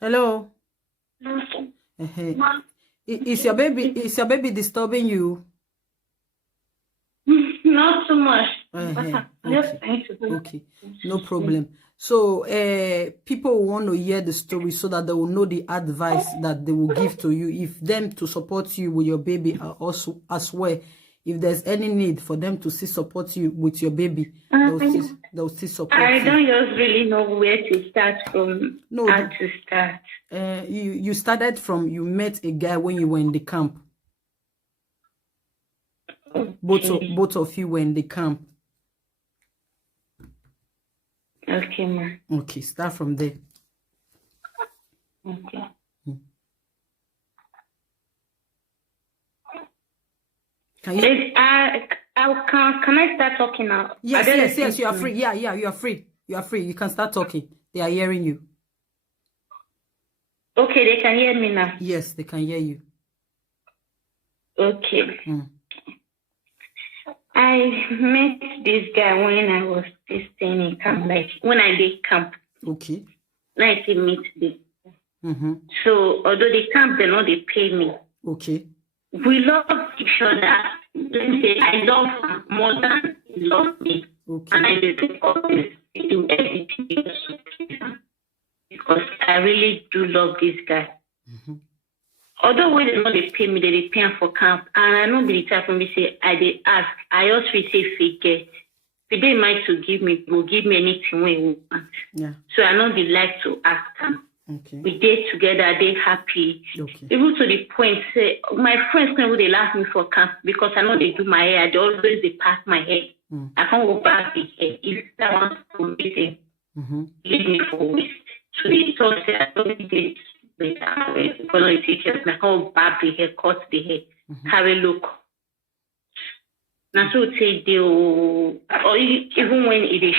Hello. Okay. Uh-huh. Ma- Is your baby disturbing you? Not too much. But Uh-huh. I'm just Okay. trying to do Okay. No problem. So, people want to hear the story so that they will know the advice that they will give to you. If them to support you with your baby are also as well. If there's any need for them to still support you with your baby, they'll still support I you. don't just really know where to start from, No, how to start. you started from you met a guy when you were in the camp. Okay. Both of you were in the camp. Okay, ma. Okay, start from there. Okay. Hmm. Can you? Can I start talking now? Are Yes, they yes, yes. listening You are to free. me? Yeah, yeah. You are free. You are free. You can start talking. They are hearing you. Okay, they can hear me now. Yes, they can hear you. Okay. Mm. I met this guy when I was still staying in camp, like when I did camp. Okay. Now I meet this. Mm-hmm. So although the camp, they pay me. Okay. We love each other. Let me say, I love him more than he loves me. Okay. And I do everything because I really do love this guy. Mm-hmm. Although when they pay me, they pay for camp. And I know the type of me say, I did ask. I also say forget. If they might to give me, will give me anything when you want. Yeah. So I know they like to ask them. Okay. We date together, they happy. Okay. Even to the point, say, my friends know they laugh me for camp because I know they do my hair. They always they pack my hair. Mm. I can't go back the hair. If I want to meet them, leave me for a week. So they thought that I don't date because I take care of my whole barb the hair, cut the hair, carry look. Now so say they or even when it is,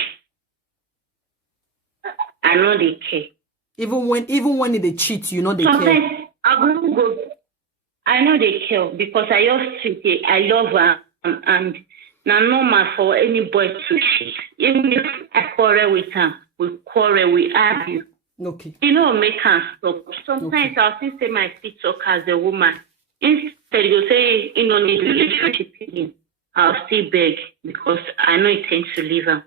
I know they care. Even when they cheat, you know they Sometimes care. I know they care because I used to say I love her and now normal for any boy to cheat. Even if I quarrel with her, we quarrel, we argue. Okay. You know, make her stop. Sometimes I'll still say my feet talk as a woman. Instead, you say, you know, need relationship with him. I'll still beg because I know it tends to leave her.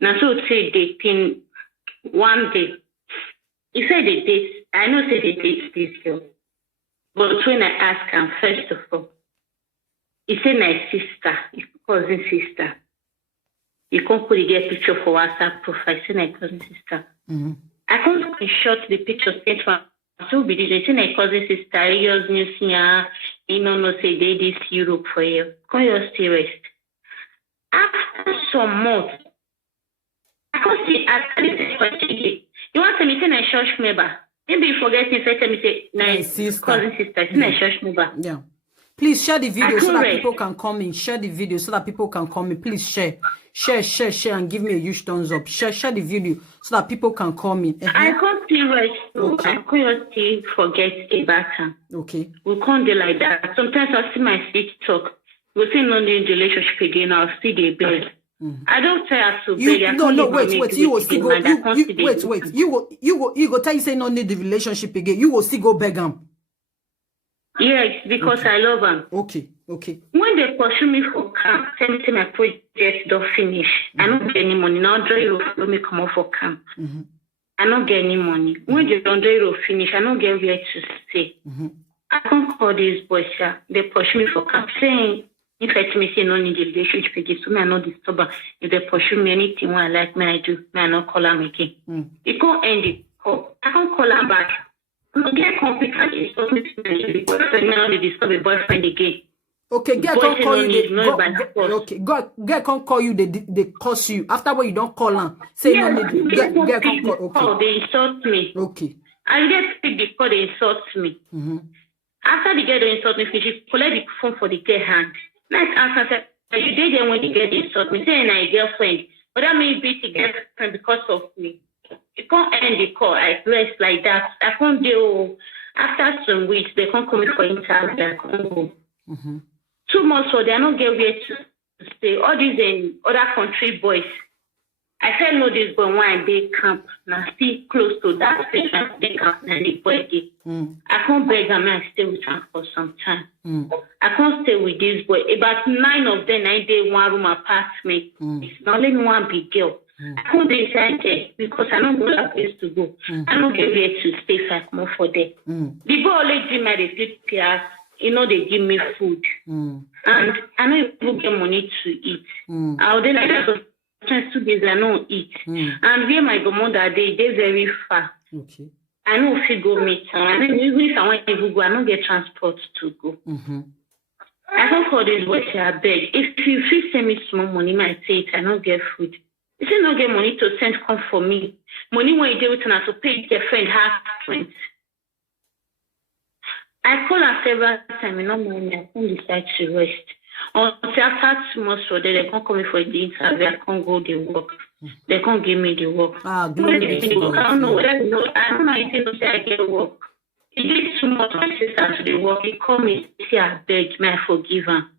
Now, so say they think one day. He said they date. I know say they date this girl. But when I ask him, first of all, he said my sister, his cousin sister. He can't put the picture for WhatsApp profile. He said my cousin sister. Mm-hmm. I can't screenshot the picture sent from so be they say my cousin sister, yours new senior, you know, say they this Europe for you. Come your stay rest. After some months, I can't see you want to meet a church member. Maybe you forget me, say me say nice cousin sister, it's a church member. Yeah. Please share the video so that people can come in. Share the video so that people can come in. Please share. Share, and give me a huge thumbs up. Share the video so that people can come in. I can't see right. Okay. I can't still forget about her. Okay. We can't do like that. Sometimes I see my feet talk. We'll say no need relationship again. I'll see the bed. I don't tell her to beg. No, wait. You will still go. Wait. You go tell you say no need the relationship again. You will still go beg him. Yes, because I love him. Okay. When they pursue me for camp, tell me my project don't finish. I don't get any money. Now you follow me come off for camp. I don't get any money. When the laundry finish, I don't get where to stay. I can't call these boys. They pursue me for camp, saying if I me say no need the relationship again, so me I not disturb. If they pursue me anything when I like, me I do. Me I not call them again. It can't end it. I can't call them back. Get complicated. Boyfriend now they disturb a boyfriend again. Okay, girl can't call you. Girl can't call you. They curse you after what you don't call them. Say no need. Girl can't call. Okay. They insult me. Okay. I get pick the call. They insult me. After the girl they insult me, she collect the phone for the girl hand. Nice answer. Said, you did there when the girl they insult me. Saying I girlfriend, but that may be the girlfriend because of me. You can't end the call. I dress like that. I can't do. After some weeks, they can't come for interview. I can't go. 2 months for they are not get where to stay. All these in other country boys. I said no this boy when I dey camp, now still close to that place I dey camp and the boy dey. I can't beg him and stay with him for some time. I can't stay with this boy. About 9 of them, I did one room apartment. Now let me one big girl. I can't be inside there because I don't know that place to go. I don't get where to stay if I come up for there. The boy always give me the sleep here. You know, they give me food. And I don't even get money to eat. I would then like that 2 days I don't eat. And where my grandmother they very far. Okay. I know if you go meet her. And even if I want to go, I don't get transport to go. I don't call this boy I beg. If you feel send me small money, I say it, I don't get food. If you don't get money to send come for me, money when you do it to pay your friend half rent. I call her several times, you know, I can't decide to rest. Until after 2 months for they can't come for the interview, I can't go the work. They can't give me the work. Ah, glory to God. I don't know anything to say I get work. It did too much my sister to the work. He called me, say I beg me, I forgive him.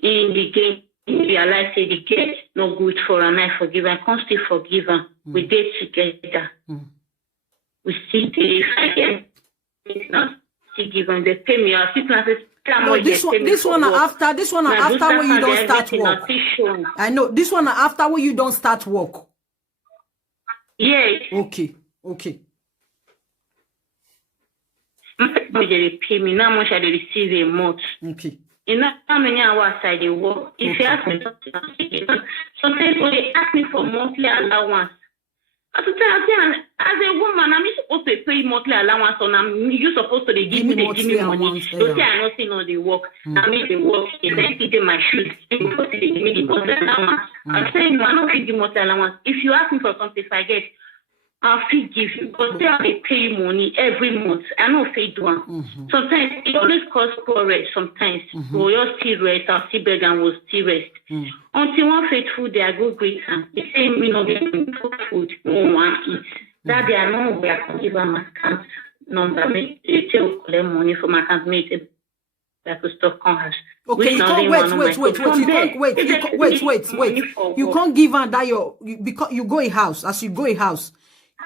In the game, he realized say the game no good for him, I forgive him. I can't still forgive him. We did together. We see the again. It's not still give him. They pay me. Our people say, no, this one after when you don't start work. I know this one after when you don't start work. Yes. Okay. They pay me. Now much I receive a month. Okay. You know how many hours I dey work? If you ask me sometimes when they ask me for monthly allowance. As a woman, I'm supposed to pay monthly allowance, and you supposed to give me money. You say I not see no the work. I mean the work. If I give them my shoes, they supposed to give me the monthly allowance. I say no, I don't give the monthly allowance. If you ask me for something, if I get, I'll feel give you. But they pay money every month. I know if they do one. Sometimes it always costs poor rest. Sometimes we'll still rest. I'll still beg and we'll still rest. Until one faithful day, I go greet them. They say, you know, they food, no one eat. That day, I know we are give them my account number. They tell collect money from my account. That will stop house. Okay, you can't wait. You can't give her that because you go a house. As you go a house,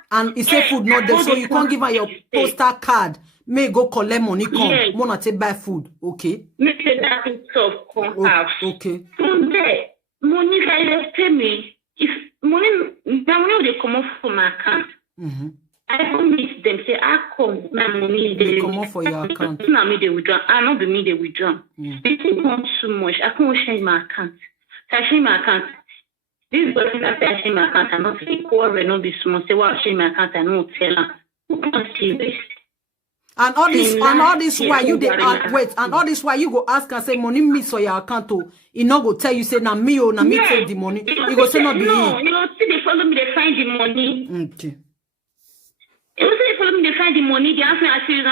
and it say food not there, so you can't give her your postal card. May go collect money, come. Wanna take buy food, okay? Make that stuff come house. Okay. From there, money they pay me. If money they come off from my account. I don't meet them. Say I come, my money they come off for your account. It's not me they withdraw. I not be me they withdraw. They think want too much. I can't change my account. So I change my account. This person that I change my account, I not say quarrel, not be small. Say what I change my account, I not tell her. Who can see this? And all this why you they wait, and all this why you go ask and say money miss for your account to he not go tell you say na me or na me take the money. You go say not be no, you know, see they follow me, they find the money. Okay. You see they follow me, they find the money, they ask me, I say,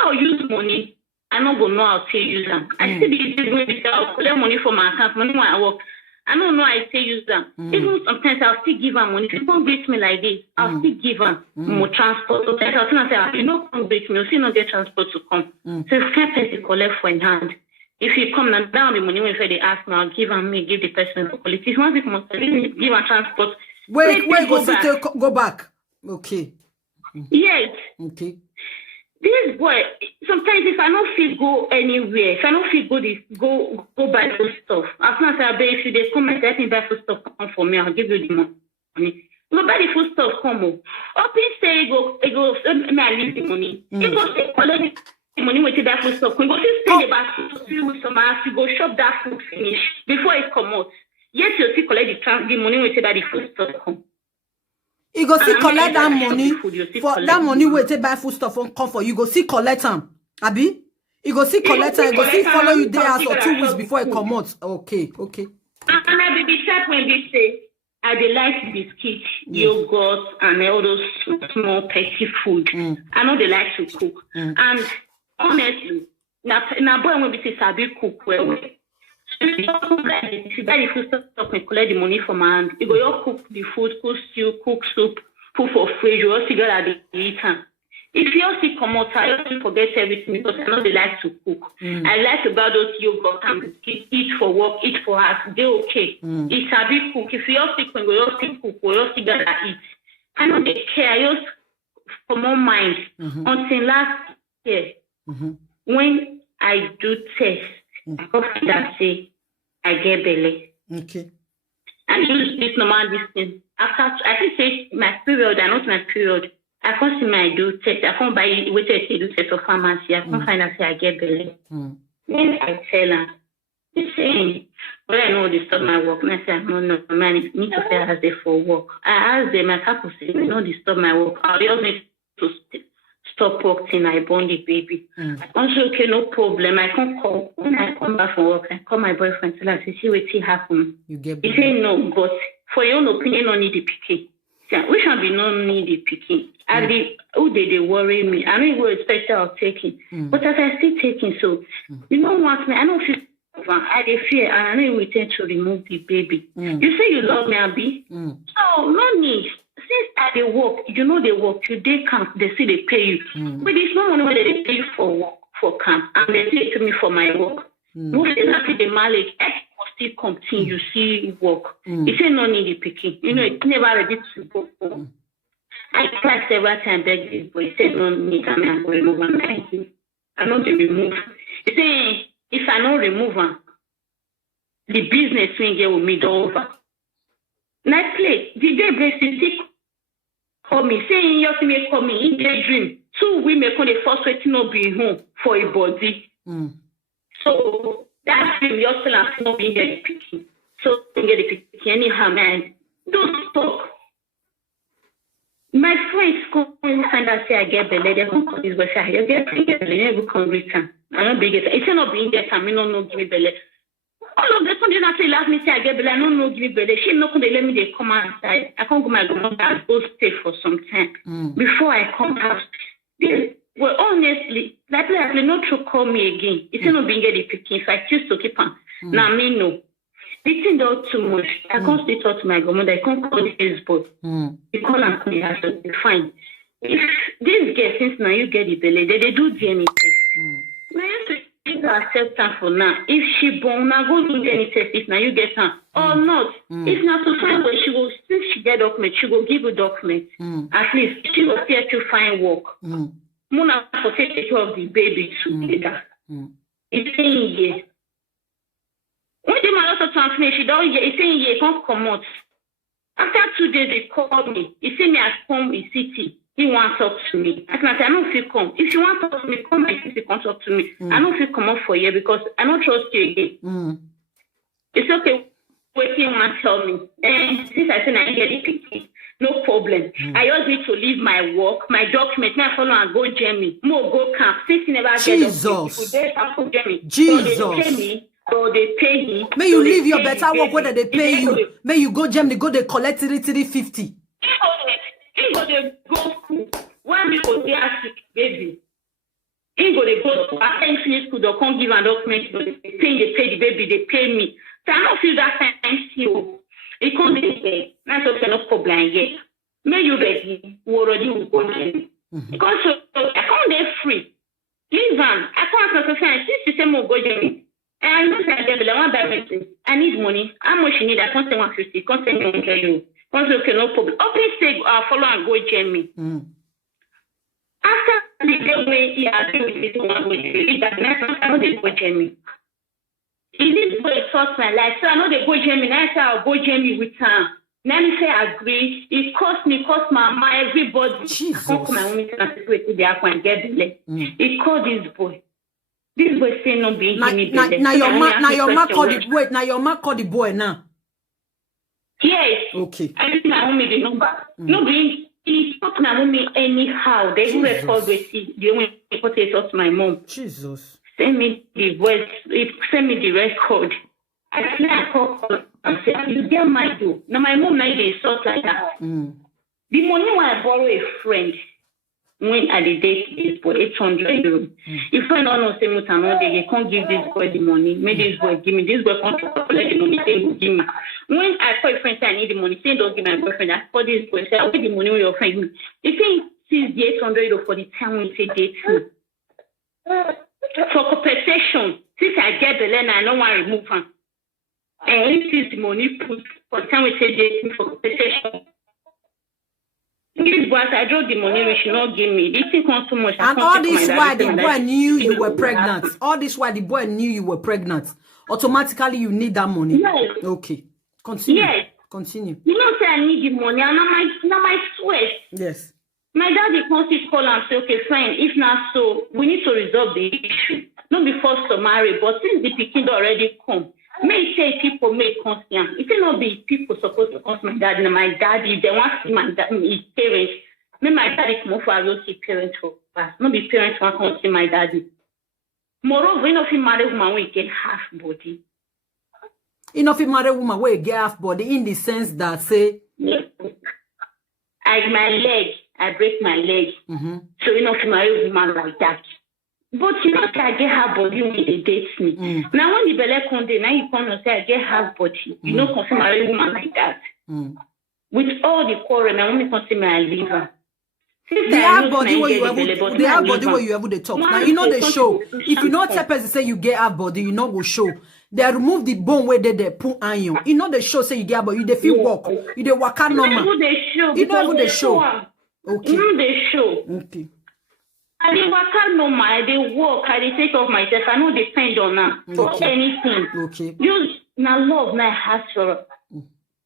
I'll use money. I not go know how to use them. I see the way they say I'll collect money from my account, money when I work. I don't know I say use them. Even sometimes I'll still give them money. If you don't greet me like this, I'll still give them more transport. So I'll still say, you know, come greet me, you'll still not get transport to come. So if can't pay to collect for in hand. If you come now down the money when they ask me, I'll give them me, give the person for collect. If one people must give them transport. Wait, go back. Okay. Yes. Okay. This boy, sometimes if I don't feel go anywhere, if I don't feel go buy food stuff, after I say, if you come and let me buy food stuff, come for me, I'll give you the money. Go buy the food stuff, come on. Up in say, go, I leave the money. You go say, collect the money with that food stuff. You go say, about food with some ass, you go shop that food finish before it come out. Yes, you see, collect the money with that the food stuff come. You go see collect that money for that money where take buy food stuff come for you go see collect them, Abi. You go see collect them. You go see follow you there for 2 weeks before it come out. Okay. And I be sharp when they say I dey like biscuits, yogurt, and all those small petty food. I know they like to cook, and honestly, now boy when we say sabi cook well. If you buy the food stuff and collect the money from my hand, you go cook the food, cook stew, cook soup, put for fridge, you also get at the eat. If you also come out, I don't forget everything because I know they like to cook. I like to buy those yogurt and biscuits, eat for work, eat for house. They okay. It's a big cook. If you also cook, we also cook, we also gotta eat. I don't care. I just for more mind until last year when I do test, I got that say I get belly. Okay. I use this normal distance. After I can say my period, I not my period. I can't see my do test. I can't buy wait to do test of pharmacy. I can't find out say I get belly. Then I tell her, they say, well, I know they stop my work. And I say, no, man, I need to say I ask them for work. I ask them, my couple say, no, they stop my work. I just need to stop work till I born the baby. I say, okay, no problem. I can call. When I come back from work, I call my boyfriend and I say, see what happened. You get he say, no, but for your own opinion, no need the picking. We shall be no need the picking. Who they worry me? I know you expect of taking, but as I still taking, so you don't want me. I don't feel. I fear, and I know you intend to remove the baby. You say you love me, Abi. So no need. Since I work, you know they work. You day camp, they say they pay you, but there's no money where they pay you for work for camp, and they pay to me for my work. No, they not the mileage. Still continue, see work. He say no need the picking. You know, it's never ready to go. I tried several times, beg this boy. He said no need. I'm going to remove him. I know they remove. He say if I don't remove him, the business will get with me over. Night play. The day basically call me, saying you see me call me in their dream. 2 women call the first way to not be home for a body. So that's the real still not being the picking. So don't get the picking anyhow, man. Don't talk. My friends come and find out say I get belly. They don't call this boy say I get belly. They come return. I don't big it. It's not being there. I mean, no give me belly. All of the time they not say last me say I get belly. I don't know give me belly. She not gonna let me they come outside. I can't go my grandmother. I go stay for some time before I come out. Well, honestly, like not to call me again. It's not being get the picking. If I choose to keep on, now me no. This thing don't too much. I can't still talk to my grandmother. I can't call this boy. You call and call her, so be fine. If this girl, since now you get the belly, they do DNA test. Now you have to give her acceptance for now. If she born, now go do DNA test. If now you get her or not. If not to find where she will, since she get document, she will give you document. At least she will see to find work. Mona for take care of the baby together. It's saying yes. When the man also transmit, she don't hear. It's saying yes, can't come out. After 2 days, they called me. He said me at home in city. He wants to talk to me. I said, I don't feel come. If you want to talk to me, come and city, come talk to me. I don't feel come up for you because I don't trust you again. It's okay. Waiting and tell me. And since I said I get it, no problem. I just need to leave my work, my document. Now follow and go Jamie. More go camp. Since you never Jesus. Jesus. So they pay me. So they pay me. May you leave your better work whether they pay you. May you go Germany, go they collect 350. He go they go. One week go they ask baby. He go they go. After he finish school, they can't give a document. They pay the baby. They pay me. So I don't feel that time still. It can't be there. That's okay, no problem yet. May you ready? We already will go there. Because I can't get free. Leave on. I can't say since you say more go there. And I know that I want buy I need money. How much you need? I can't say 150. Can't say 100 euro. Can't say okay, no problem. Open say follow and go Jamie. After the day when he agreed with this one, I know they go Jamie. He needs to sort my life. So I know they go Jamie. Now I say I'll go Jamie with her. Now me say agree. It cost me, cost my mama, everybody. Jesus. I come my woman to the aqua and get the It called this boy. This boy say no be give me the Now your man call the wait. Now your man call the boy now. Yes. Okay. I give my woman the number. No be he talk my woman anyhow. They even record with the only put it to my mom. Jesus. Send me the voice. Send me the record. I said I call and say you get my do. Now my mom now they sort like that. The money when I borrow a friend. When I did date this boy 800 euros. If I don't know, say they can't give this boy the money. Make this boy give me. This boy can't collect the money. Say give me. When I call a friend, say I need the money. Say don't give my boyfriend. I call this boy. Say I want the money with your friend. If he sees the 800 euro for the time when he date me. For compensation, since I get the land, I don't want to remove him. And he sees the money put for the time when he date me for compensation. This boy, I draw the money, we should not give me. This thing costs too much. And all this while the boy knew you were pregnant. All this while the boy knew you were pregnant. Automatically, you need that money. Yes. Okay. Continue. Yes. Continue. You know, say I need the money, and now my sweat. Yes. My daddy comes to call and say, okay, fine. If not so, we need to resolve the issue. Not before to marry, but since the pikin already come, may say people may come here. It cannot be people supposed to come to my daddy. And my daddy, they want to see my his parents. May my daddy come over and see parents for us. Not be parents want to see my daddy. Moreover, enough he marry woman will get half body. Enough he marry woman will get half body in the sense that say, yes. My leg, I break my leg. Mm-hmm. So enough he marry woman like that. But you know, I get half body when they date me. Mm. Now, when the belly come there, now you come and say, I get half body. You know, confirm marry woman like that. Mm. With all the quarrel, now when me come see my liver. They have body where you ever, they have body where you ever they talk. Now you know they show. If you not tell person say you get half body, you know go show. They remove the bone where they put iron. You know they show say you get half body. You they feel walk. You they walk out normal. You know they show. Okay. You know they show. Okay. I dey work out normal. I dey work. I dey take off myself. I no depend on her for anything. Okay. You now love now has for.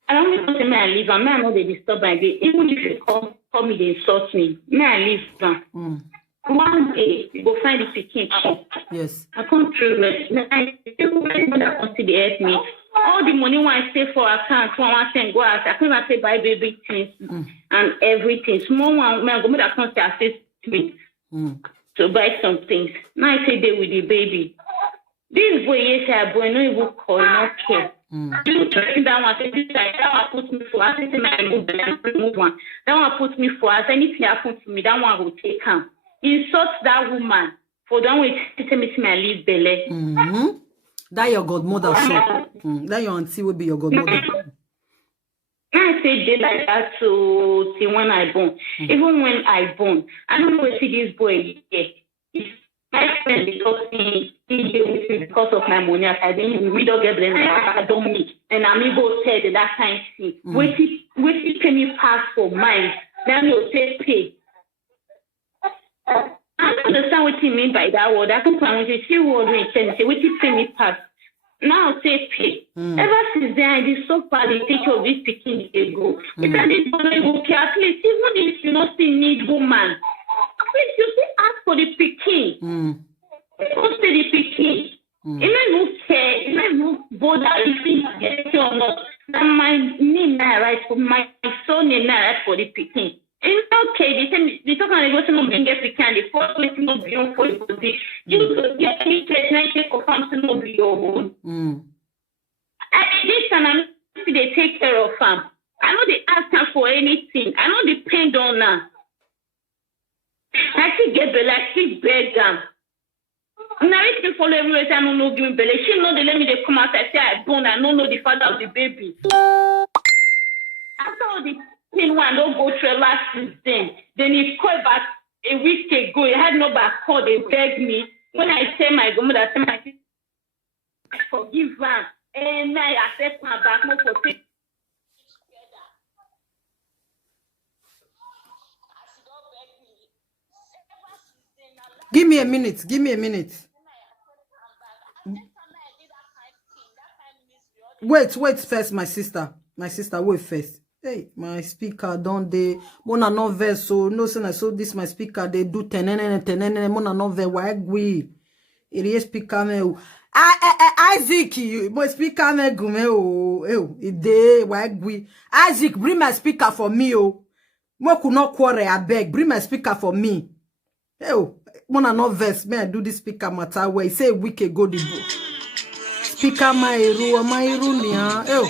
I don't want to say may I leave her. May I not they disturb my day. Even if you call me, they insult me. May I leave her. One day you go find the pikin. Yes. I come through. I want to help me. All the money when I save for account, one I send go out. I can't even say buy baby things and everything. Small one, may I go make account to assist me. To buy some things. Now I say they with the baby. This boy, yes, I boy, no even call, no care. You turn that one, say this guy, that one put me for. I say I move one. That one put me for. As anything happen to me, that one will take him. Insult that woman for that way to tell me to leave belly. That your godmother, so. That your auntie will be your godmother. I say they like that to see when I born. Even when I born, I don't know where see this boy yet. My friend told me because of my money. I didn't we don't get blessed. I don't need. And amigo said that time see. Wait till penny pass for mine. Then you'll say pay. I don't understand what you mean by that word. I can't find what you see word when you say wait till penny pass. Now say pay. Ever since then, I did so far the take of this picking they go. If I did go okay, at least even if you not still need woman, at least you still ask for the picking. Don't say the picking. It might not care, it might not bother if you get it or not. And my name now right for my son name now right for the picking. It's okay. They talk about go to no bring get picking. The first way to no bring for the body. You get me take come to no bring your own. At this time, I'm they take care of them. I know they ask her for anything. I don't depend on her. I still get belly, I still beg them. Now if you follow everywhere, I don't know give me belly. She know they let me they come out. I say I born. I don't know the father of the baby. After all the thing one don't go through last season. Then he called back a week ago. He had no back call. They begged me when I say my grandmother, I say my sister, forgive her. And I accept my back no for take. Give me a minute. Give me a minute. Wait first, my sister. My sister, wait first. Hey, my speaker don't they mona no verse so no say so this my speaker they do tenene mona no verse why we it is speaker me Isaac my speaker me gume oh it dey why we Isaac bring my speaker for me oh mo could not quarrel I beg bring my speaker for me mona no verse me I do this speaker matter where say a week ago the speaker my nia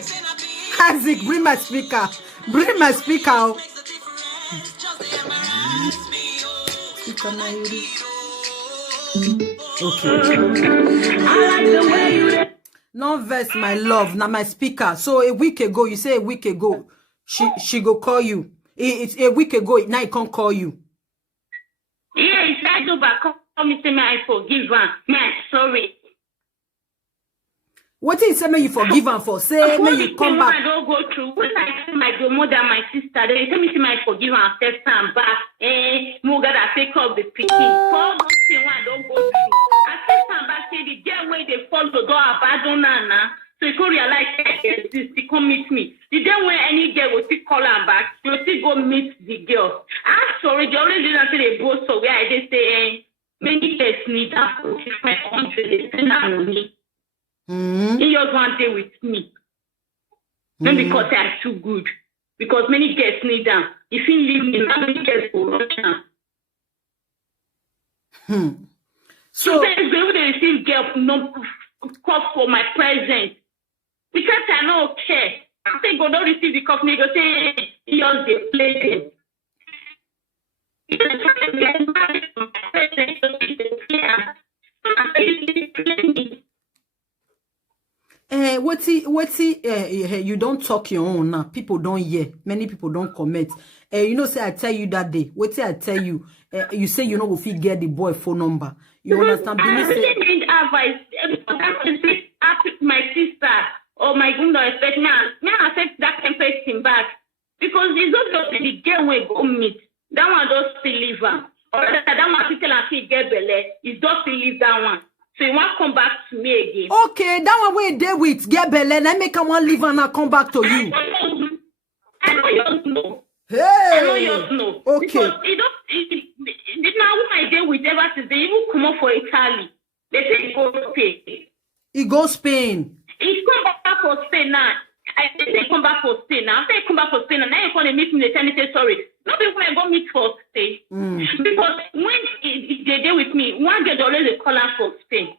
Isaac, bring my speaker. Bring my speaker. Speaker, okay. No verse, my love. Now my speaker. So a week ago, you say a week ago, she go call you. It's a week ago. Now he can't call you. back, call me say, may I forgive her? May I sorry? What is say, may you forgive her for? Say, may you come back. I don't go through. When I see my grandmother, my sister, they tell me, say, may I forgive her and accept her back. Moga that take up the picking. For those things I don't go through. Accept her back, say, the day when they fall the door, abandon her now. So you can realize that they come meet me. The day when any girl will still call her back, you'll still go meet the girl. I'm sorry, they always didn't say they both so where I just say, many girls need that for my country. They send her on me. He just want to stay with me. Not because I'm too good. Because many girls need them. If you leave me, how many girls will rush them? So sometimes they will receive girl no call for my presence. Because I know okay. I say go don't receive the cup, they go say yours they play you don't talk your own now. People don't hear. Many people don't comment. You know, say I tell you that day. What I tell you? You say you know if you get the boy phone number. You understand? I really need advice. My sister or my grandmother expect me. I accept that person back because it's not just the girl we go meet. That one just still leave her. Or that one people and she get belly. It's just to leave that one. So you want to come back to me again. Okay, that one we there with get belly. Let me come on leave and I come back to you. I know you know. Hey. I know you know. Okay. Because now who I deal with ever since they even come up for Italy. They say go Spain. He goes Spain. He come back for Spain now. I say they come back for Spain now. After they come back for Spain, now you come and meet me. They tell me say sorry. Not people I go meet for Spain. Because when they deal with me, one day they always call her for Spain.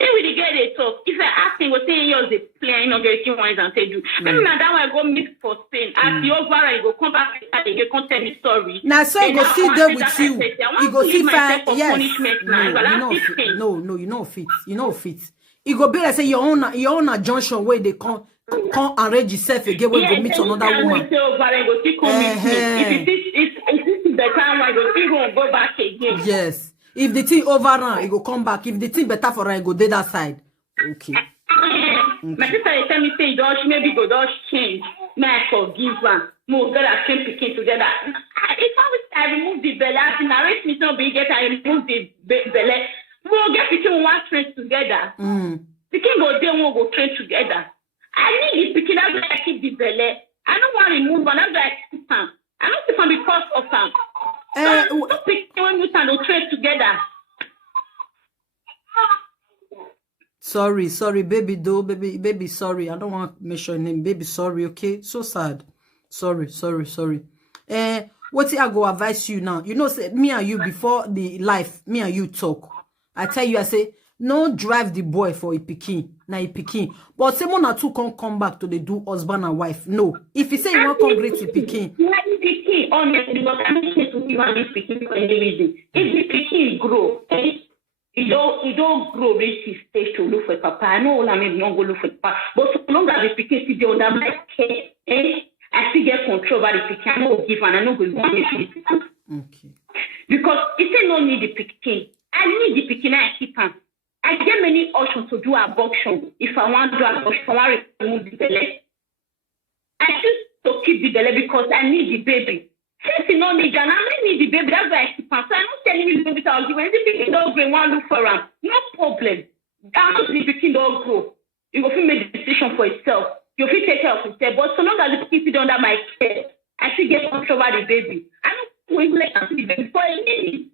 If we get a talk, if I ask him, we'll say yours is playing, not getting ones and say you. Maybe now that one I go meet for Spain. As the over, I go come back and you can tell me sorry. Now, so he go sit there with you. He go sit fine. Yes. No, you know fit. You know fit. He go be like say your own a junction where they come arrange yourself again when go meet another woman. If it is the time I go still go back again. Yes. If the thing overrun, he go come back. If the thing better for her, he go do that side. Okay. My sister tell me say she maybe go don't change. May I forgive her? More girl I came picking together. If I remove the belly, I narrate me so big I remove the belly. More get picking one train together. Picking go there, won't go train together. I need the picking. That's why I keep the belly. I don't want to remove one. That's why I keep her. I don't see from because of her. When you can trade together. Sorry, baby, though, baby, sorry. I don't want to mention your name, baby. Sorry, okay? So sad. Sorry. What I go advise you now? You know, say me and you before the life, me and you talk. I tell you, I say no drive the boy for a pikin, na a pikin. But say one or two can come back to the do husband and wife. No, if you say you want to greet the pikin. Honestly, because I'm not to even speaking for any reason. If the pikin grow, you don't grow reach his stage to look for papa. I know all I mean, don't go look for papa. But so long as the pikin still under my care, I still get control over the pikin. I know give and I know go want me to. Okay. Because if I don't need the pikin, I need the pikin. I keep him. I get many options to do abortion. If I want to do abortion, I want to remove the belly. I choose to keep the belly because I need the baby. Since you don't need and I need the baby, that's why I keep on. So I'm not telling you the baby I'll give anything don't grow, want to look for him. No problem. After the baby don't grow, you will make the decision for itself. You will take care of yourself. But so long as the baby under my care, I still get control over the baby. I don't want to let the baby for a minute.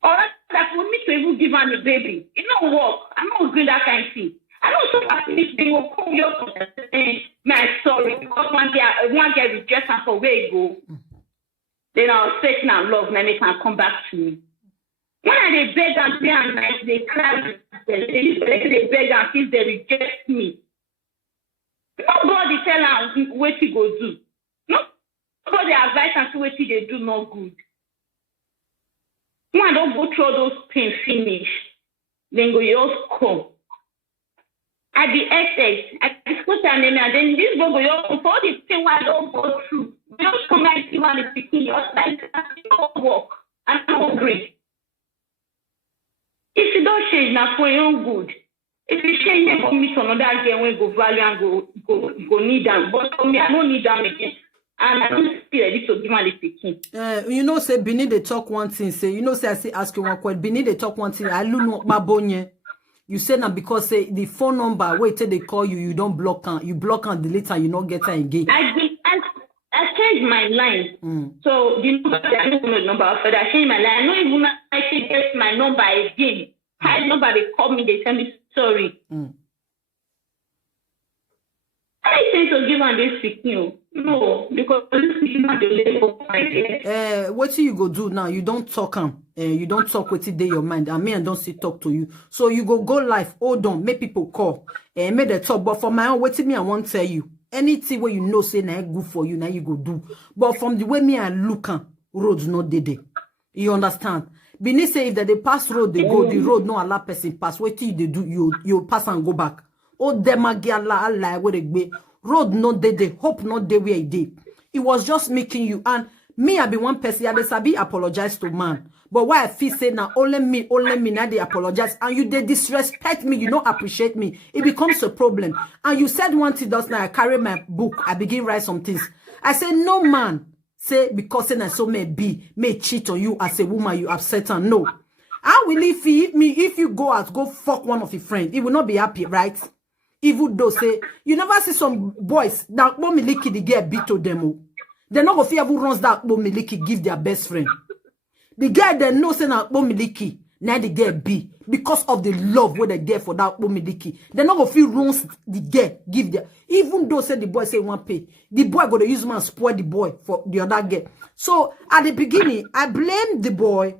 Or that for me to even give her the baby. It don't work. I'm not doing that kind of thing. I don't so happy they will come here and say, man, sorry, because one day reject her for where you go. Then I'll say now love, and they can come back to me. When they beg and say and nice, they cry, they beg and say they reject me. Nobody tell her what she go do. Nobody advise and say what they do not good. When I don't go through all those pain finish, then go just come. At the essence, I discuss her name and then this go for all the thing I don't go through. Just come and see one is picking your side. It don't work. value and go need them. But for me, I don't need them again. And I don't feel ready to give my picking. You know, say Benin they talk one thing. Say you know, say I say ask you one question. Benin they talk one thing. I don't know babonye. You say now because say the phone number wait till they call you, you don't block and you block and delete and you not get her again. I changed my line. So the number I don't know the number after that. I changed my line. I don't even I can get my number again. I number they call me, they tell me sorry. I think to give her this signal. No, because what you go do now? You don't talk you don't talk with it in your mind. And me and don't see talk to you. So you go live. Hold on, make people call. Make the talk. But for my own, what me I want to tell you. Anything where you know say na good for you, now you go do. But from the way me I look roads not dey. You understand? Bini say if they pass road, they go, the road no allow person pass. What till they do, you pass and go back. Oh, them Allah where they be. Road not dey, hope not dey where it dey. It was just making you. And me, I be one person, I sabi apologize to man. But why I feel say now only me, now they apologize. And you they disrespect me, you don't appreciate me. It becomes a problem. And you said one thing just now, I carry my book, I begin write some things. I say no man say because I so may cheat on you as a woman, you upset her. No. How will it feel if you go out, go fuck one of your friends? It will not be happy, right? Even though say you never see some boys that won't miliki the girl beat to them. They're not gonna fear who runs that won't miliki give their best friend. The girl they know say na won't miliki now the girl be because of the love where they get for that won't miliki. They're not gonna feel runs the girl give their even though say the boy say one pay the boy gonna use man spoil the boy for the other girl. So at the beginning I blame the boy.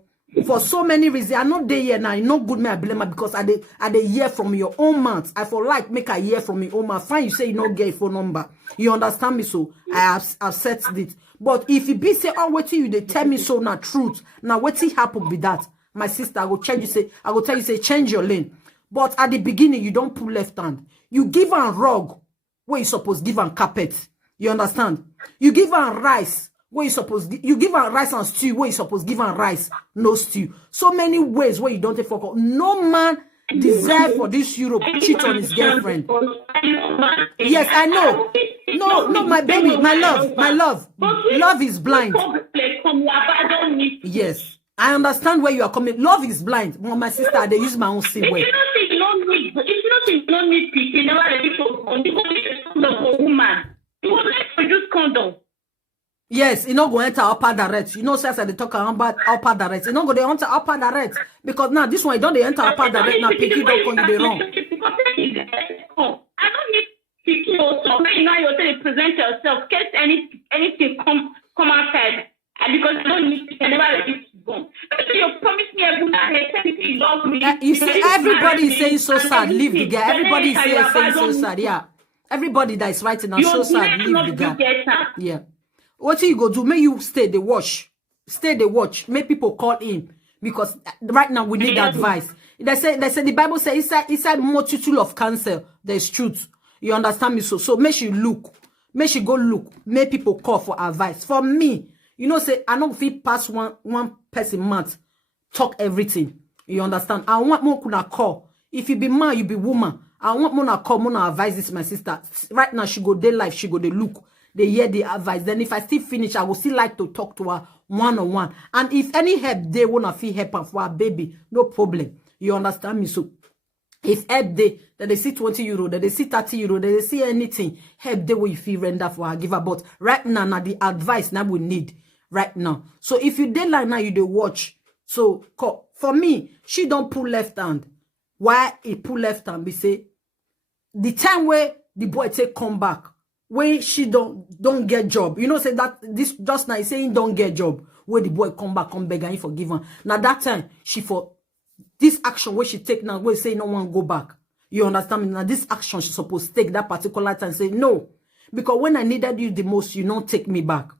For so many reasons, I'm not there yet now. It's not good me I blame her because I dey hear from your own mouth. I for like make I hear from your own mouth. Fine, you say you not get a phone number. You understand me? So I have accept it. But if it be say, oh, what you they tell me so now truth. Now what happen with that? My sister, I go change you say, I go tell you say change your lane. But at the beginning, you don't pull left hand. You give her rug where you supposed give her carpet. You understand? You give her rice. Where you supposed you give her rice and stew, where you supposed give her rice, no stew. So many ways where you don't take focus. No man deserve for this Europe cheat on his girlfriend. Yes, I know. No, my baby, my love. Love is blind. Yes, I understand where you are coming. Love is blind. Well, my sister, they use my own same way. If you don't need people, never ready for woman. You want to use condom. Yes, you not go enter upper direct. You know, says they talk about upper direct. You not go they enter upper direct because now this one you don't they enter upper direct now. Picky don't come you wrong. I don't need picky also. Right now you say present yourself. Get anything come outside. And because you don't need to never ready to go. So you promise me every night you love me. You see, everybody is saying so sad. Leave the guy. Everybody is saying so sad. Yeah, everybody that is writing now so sad. Leave the guy. Yeah. What you go do? Make you stay the watch. Stay the watch. Make people call in. Because right now we need advice. They say the Bible says inside multitude of counsel, there's truth. You understand me? So make she look. Make she go look. Make people call for advice. For me, you know, say I don't feel past one person month. Talk everything. You understand? I want more kuna call. If you be man, you be woman. I want more na call, more na advise this my sister. Right now she go day life, she go dey look. They hear the advice. Then if I still finish, I will still like to talk to her one-on-one. And if any help, they wanna feel help her for her baby, no problem. You understand me? So if help they, that they see 20 euro, that they see 30 euro, that they see anything, help they will feel render for her, give her. But right now, the advice now we need right now. So if you did like now, you do watch. So for me, she don't pull left hand. Why he pull left hand? We say the time where the boy take come back. When she don't get job, you know, say that this just now saying don't get job. Where the boy come back, come beg and forgive her. Now that time she for this action where she take now, where say no one go back. You understand me? Now this action she supposed to take that particular time. Say no, because when I needed you the most, you don't take me back.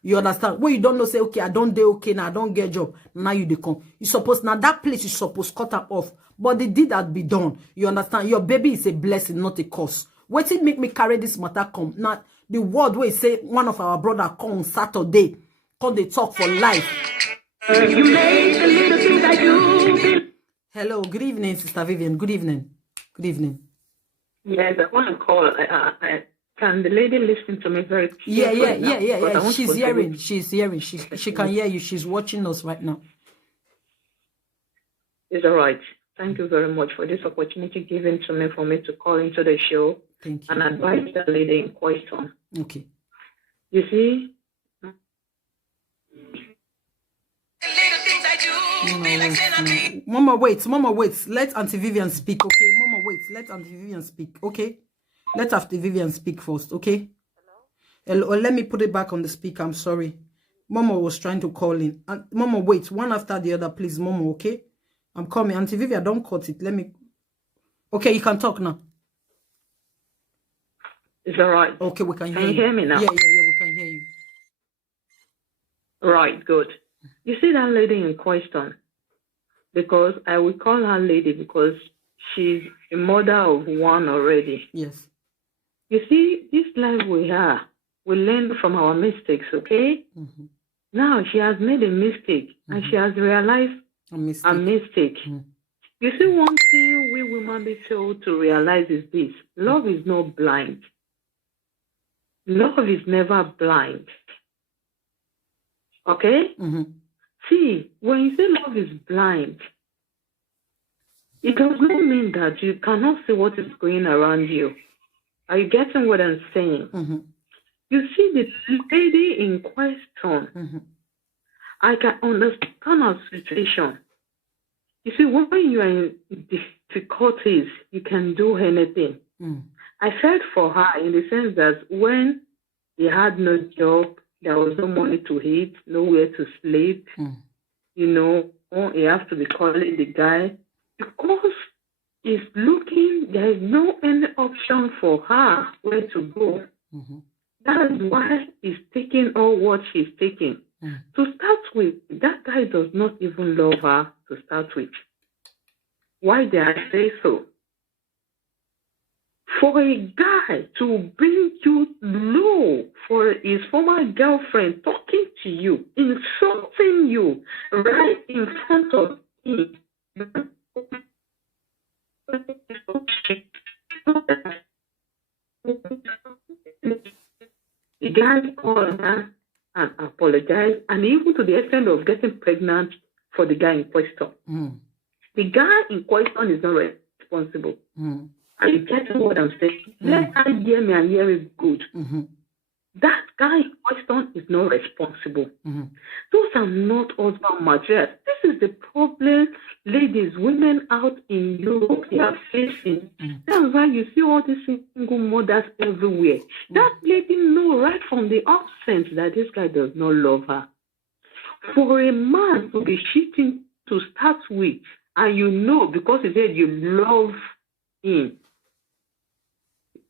You understand? When you don't know, say okay, I don't do okay now, I don't get job. Now you dey come. You supposed now that place you supposed cut her off, but the deed had be done. You understand? Your baby is a blessing, not a curse. What it make me carry this matter come? Now, the word where say one of our brother come on Saturday, come they talk for life. You make the little things I do. Hello, good evening, Sister Vivian. Good evening. Good evening. Yes, I want to call. Can the lady listen to me very carefully now? Yeah. She's hearing. She can hear you. She's watching us right now. It's all right. Thank you very much for this opportunity given to me for me to call into the show. Thank you. And advise the lady in question. Okay. You see, Mama, wait. Let Auntie Vivian speak, okay? Mama, wait. Let Auntie Vivian speak, okay? Let Auntie Vivian speak first, okay? Hello? Let me put it back on the speaker. I'm sorry. Mama was trying to call in. Mama, wait. One after the other, please, Mama, okay? I'm coming. Auntie Vivian, don't cut it. Let me... Okay, you can talk now. It's all right. Okay, we can hear you. Can you hear me now? Yeah, we can hear you. Right, good. You see that lady in question? Because I will call her lady because she's a mother of one already. Yes. You see, this life we have, we learn from our mistakes, okay? Mm-hmm. Now she has made a mistake and she has realized a mistake. Mm-hmm. You see, one thing we women be told to realize is this: love is not blind. Love is never blind. Okay? Mm-hmm. See, when you say love is blind, it does not mean that you cannot see what is going around you. Are you getting what I'm saying? Mm-hmm. You see, the lady in question, Mm-hmm. I can understand her situation. You see, when you are in difficulties, you can do anything. Mm. I felt for her in the sense that when he had no job, there was no money to eat, nowhere to sleep, you know, he has to be calling the guy because he's looking, there is no any option for her where to go. Mm-hmm. That is why he's taking all what she's taking. Mm. To start with, that guy does not even love her to start with. Why did I say so? For a guy to bring you low, for his former girlfriend talking to you, insulting you right in front of him. The guy called her and apologized, and even to the extent of getting pregnant for the guy in question. Mm. The guy in question is not responsible. Mm. Are you getting what I'm saying? Let her hear me and hear it good. Mm-hmm. That guy in question is not responsible. Mm-hmm. Those are not husband materials. This is the problem, ladies, women out in Europe, they are facing. That's why you see all these single mothers everywhere. That lady knows right from the outset that this guy does not love her. For a man to be cheating to start with, and you know because he said you love him,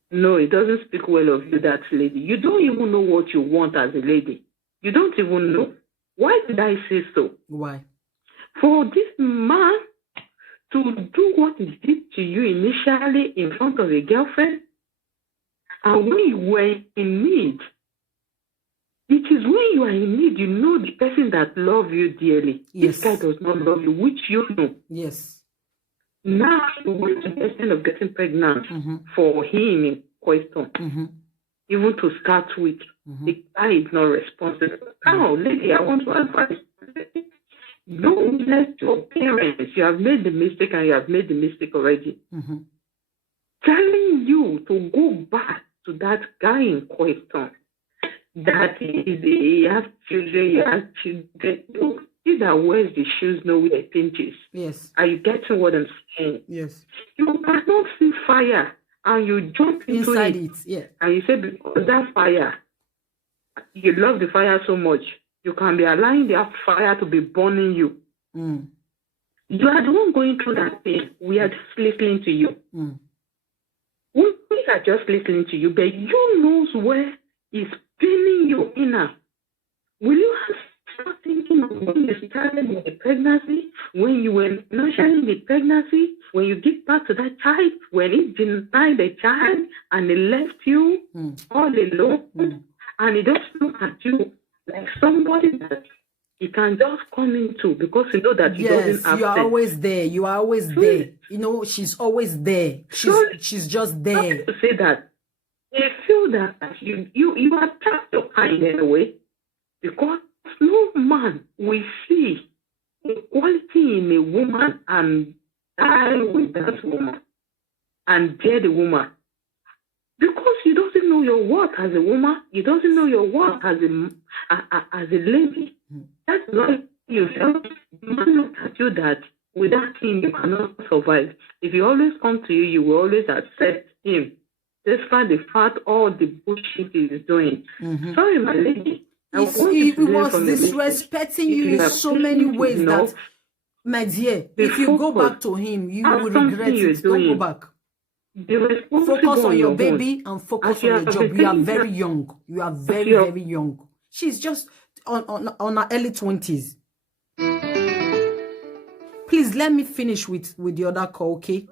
no, it doesn't speak well of you, that lady. You don't even know what you want as a lady. You don't even know. Why did I say so? Why? For this man to do what he did to you initially in front of a girlfriend, and when you were in need, it is when you are in need, you know the person that loves you dearly. Yes. This guy does not love you, which you know. Yes. Now you want to the extent of getting pregnant for him in question, even to start with. The guy is not responsible. Now, lady, I want to advise. Don't let your parents, you have made the mistake and you have made the mistake already. Telling you to go back to that guy in question, that he has children, he has children. He that wears the shoes know where it pinches. Yes. Are you getting what I'm saying? Yes. You cannot see fire and you jump into inside it. Yeah. And you say because that fire, you love the fire so much, you can be allowing that fire to be burning you. You are the one going through that pain. We are just listening to you. We are just listening to you, but you knows where is paining you inner. Will you start thinking of when you started with the pregnancy, when you were nurturing the pregnancy, when you give back to that child, when he denied the child and he left you all alone, and he just look at you like somebody that he can just come into because you know that you doesn't have you are sense. always there. You are always there. You know, she's always there. She's just there. To say that they feel that you attract your kind anyway, because no man will see equality in a woman and die with that woman and dare the woman. Because you doesn't know your worth as a woman, you doesn't know your worth as a lady. That's why you felt the man looked at you that with that thing you cannot survive. If he always come to you, you will always accept him. Despite the fact all the bullshit he is doing. Sorry, my lady. He was disrespecting you in so many ways that, my dear, if you go back to him, you will regret it. Don't go back. Focus on your baby and focus on your job. You are very young. You are very, very young. She's just on her early 20s. Please let me finish with the other call, okay?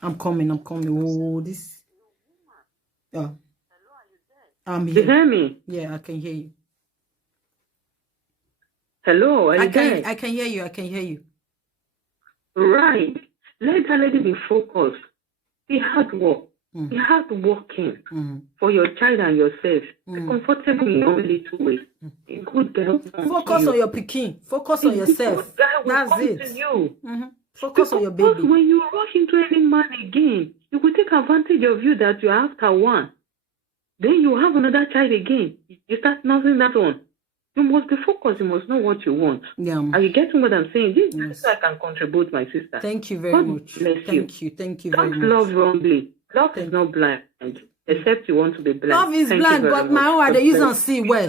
I'm coming. Oh, this. Yeah. I'm here. You hear me? Yeah, I can hear you. Hello, are you there? I can hear you. Right. Let that lady be focused. Be hard work. Be hard working for your child and yourself. Be comfortable in your little way. A good girl. Focus on your pikin. Focus on yourself. That's it. Focus on your baby. Because when you rush into any man again, you will take advantage of you that you're after one. Then you have another child again. You start nursing that one. You must be focused. You must know what you want. Yeah. Are you getting what I'm saying? This is how I can contribute, my sister. Thank you very much. Thank you very much. Don't love wrongly. Love is not blind, except you want to be blind. Love is blind, but my own, they use and see well.